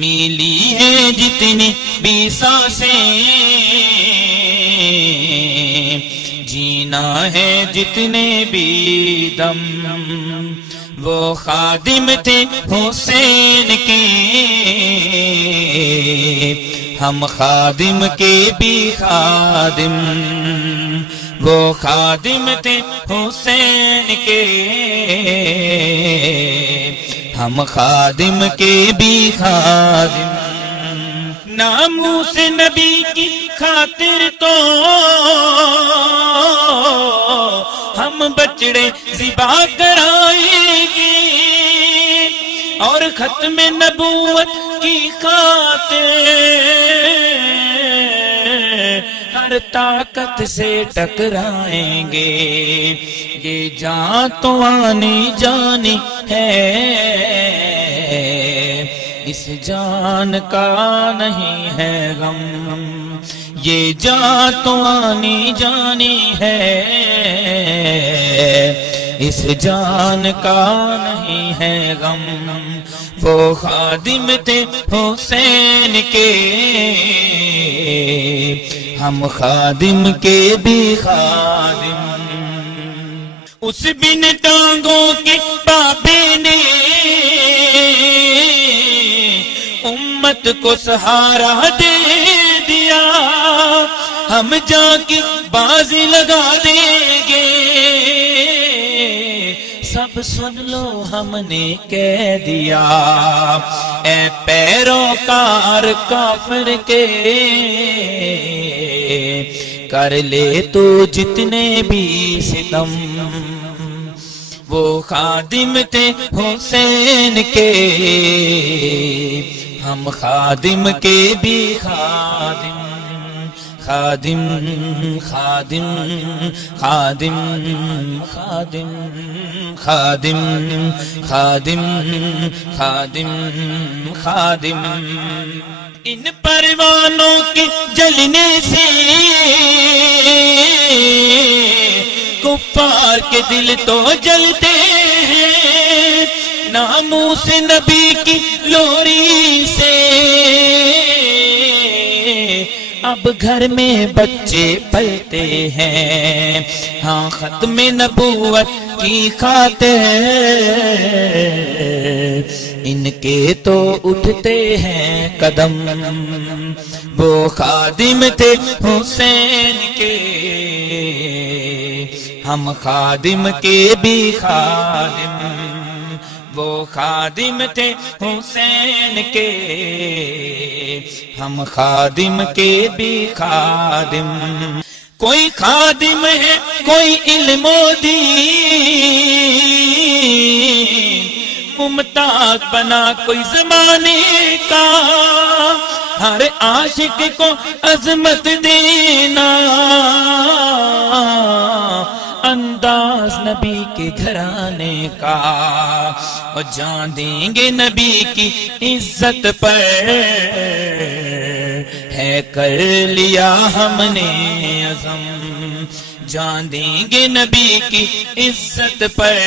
ملی ہیں جتنی بھی سانسیں، جینا ہے جتنے بھی دم، وہ خادم تھے حسین کے، ہم خادم کے بھی خادم، وہ خادم تھے حسین کے، ہم خادم کے بھی خادم۔ ناموس نبی کی خاطر تو ہم بچڑے ذبح کرائیں گے، اور ختم نبوت کی خاطر ہر طاقت سے ٹکرائیں گے۔ یہ جان تو آنی جانی ہے، اس جان کا نہیں ہے غم، یہ جان تو آنی جانی ہے، اس جان کا نہیں ہے غم، وہ خادم تھے حسین کے، ہم خادم کے بھی خادم۔ اس بن ٹانگوں کے بابے نے امت کو سہارا دے دیا، ہم جا کے بازی لگا دیں گے، سب سن لو ہم نے کہہ دیا، اے پیروکار کافر کے، کر لے تو جتنے بھی ستم، وہ خادم تھے حسین کے، ہم خادم کے بھی خادم، خادم خادم خادم خادم خادم خادم خادم خادم۔ ان پروانوں کے جلنے سے کفار کے دل تو جلتے ہیں، ناموس نبی کی لوری سے اب گھر میں بچے پلتے ہیں، ہاں ختم نبوت کی خاطر ان کے تو اٹھتے ہیں قدم، وہ خادم تھے حسین کے، ہم خادم کے بھی خادم، وہ خادم تھے حسین کے، ہم خادم کے بھی خادم۔ کوئی خادم ہے کوئی علم و دین، ممتاز بنا کوئی زمانے کا، ہر عاشق کو عظمت دینا، انداز نبی کے گھرانے کا، اور جان دیں گے نبی کی عزت پر، ہے کر لیا ہم نے عزم، جان دیں گے نبی کی عزت پر،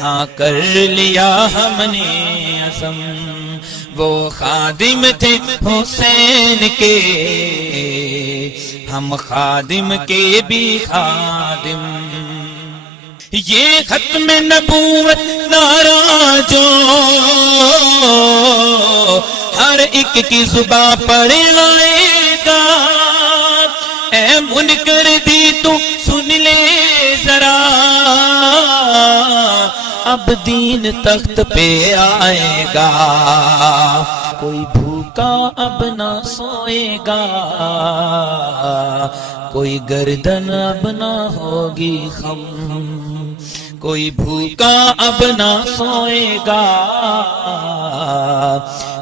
ہاں کر لیا ہم نے عزم، وہ خادم تھے حسین کے، ہم خادم کے بھی خادم۔ یہ ختم نبوت نعرہ جو ہر ایک کی زباں پر آئے گا، اے منکر دی تو سن لے ذرا، اب دین تخت پہ آئے گا، کوئی بھوکا اب نہ سوئے گا، کوئی گردن اب نہ ہوگی خم، کوئی بھوکا اب نہ سوئے گا،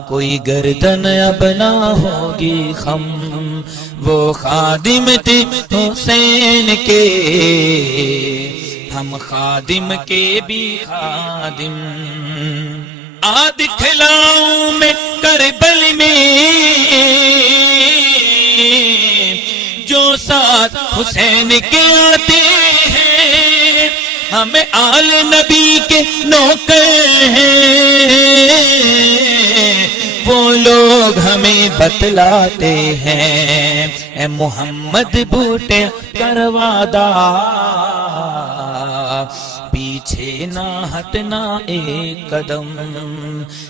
کوئی گردن اب نہ ہوگی خم، وہ خادم تھے حسین کے، ہم خادم کے بھی خادم۔ آ دکھلاؤں میں کربل میں جو ساتھ حسین کے آتے ہیں، ہمیں آل نبی کے نوکر ہیں، بتلاتے ہیں، اے محمد بوٹے کروا دا، پیچھے نہ ہٹنا ایک قدم،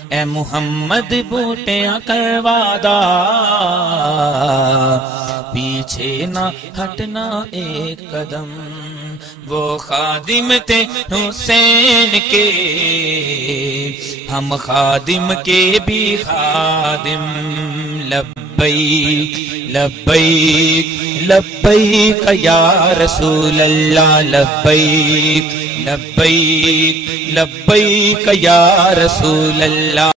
اے محمد بوٹے کروا دا، پیچھے نہ ہٹنا ایک قدم۔ وہ خادم تھے حسین کے، ہم خادم کے بھی خادم، لبیک لبیک لبیک یا رسول اللہ، لبیک لبیک لبیک یا رسول اللہ۔